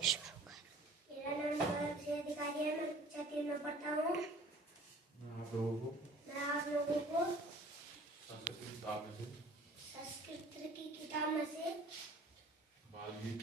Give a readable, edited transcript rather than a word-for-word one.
मेरा नाम से अधिकारी है। मैं कक्षा 3 में पढ़ता हूँ। मैं आप लोगों को संस्कृत की किताब में से बाल गीत